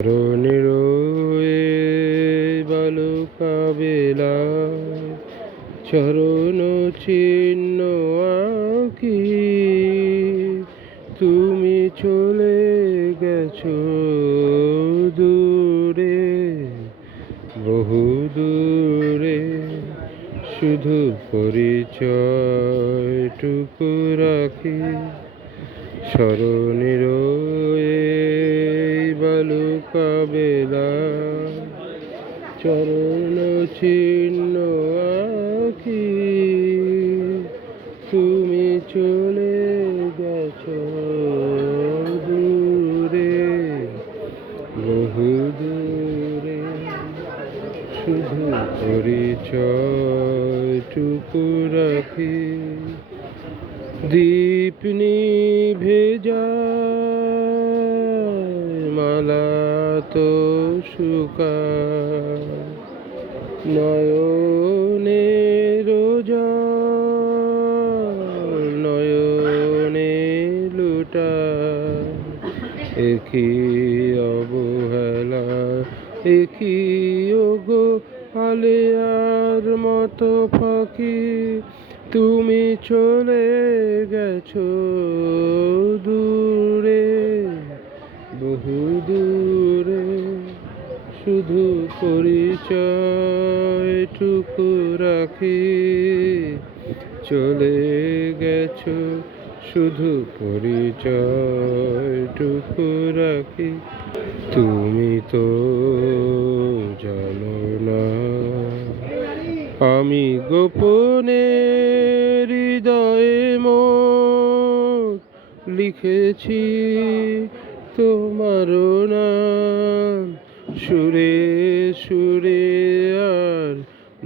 রনির বালুকা বেলায় চরণ চিহ্ন আঁকি তুমি চলে গেছো দূরে, বহু দূরে। শুধু পরিচয়টুকু রাখি স্মরণের বালুকা বেলায় চরণ চিহ্ন আঁকি তুমি চলে গেছো দূরে, বহু দূরে। শুধু পরিচয়টুকু রাখি দীপ নিভে যায়, মালা তো শুকায়, নয়নের জল নয়নে লুটায়। একই অবহেলা, একই ওগো আলেয়ার মতো ফাঁকি তুমি চলে গেছো দূরে, বহু দূরে। শুধু পরিচয়টুকু রাখি চলে গেছো, শুধু পরিচয়টুকু রাখি। তুমি তো জানো না আমি গোপনে হৃদয়ে মোর লিখেছি তোমার নাম, সুরে সুরে আর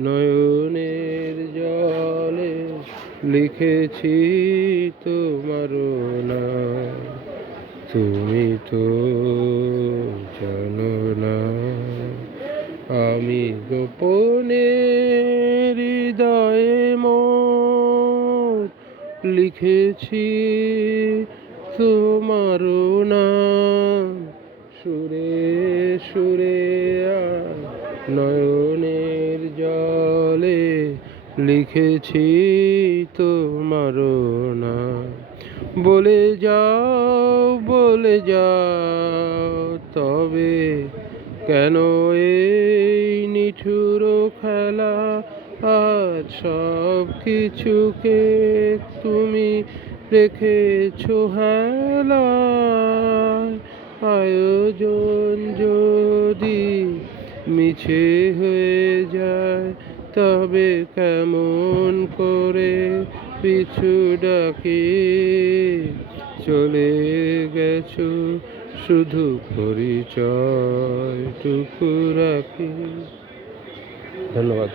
নয়নের জলে লিখেছি তোমার নাম। তুমি তো জানো না আমি গোপনে হৃদয়ে মোর লিখেছি তোমার নাম, সুরে সুরে আর নয়নের জলে লিখেছি তোমার নাম। বলে যাও তবে কেন এই নিঠুর খেলা, আজ সব কিছুকে তুমি রেখেছো হেলায়। আয়োজন যদি মিছে হয়ে যায় তবে কেমন করে পিছু ডাকি চলে গেছো, শুধু পরিচয়টুকু রাখি। ধন্যবাদ।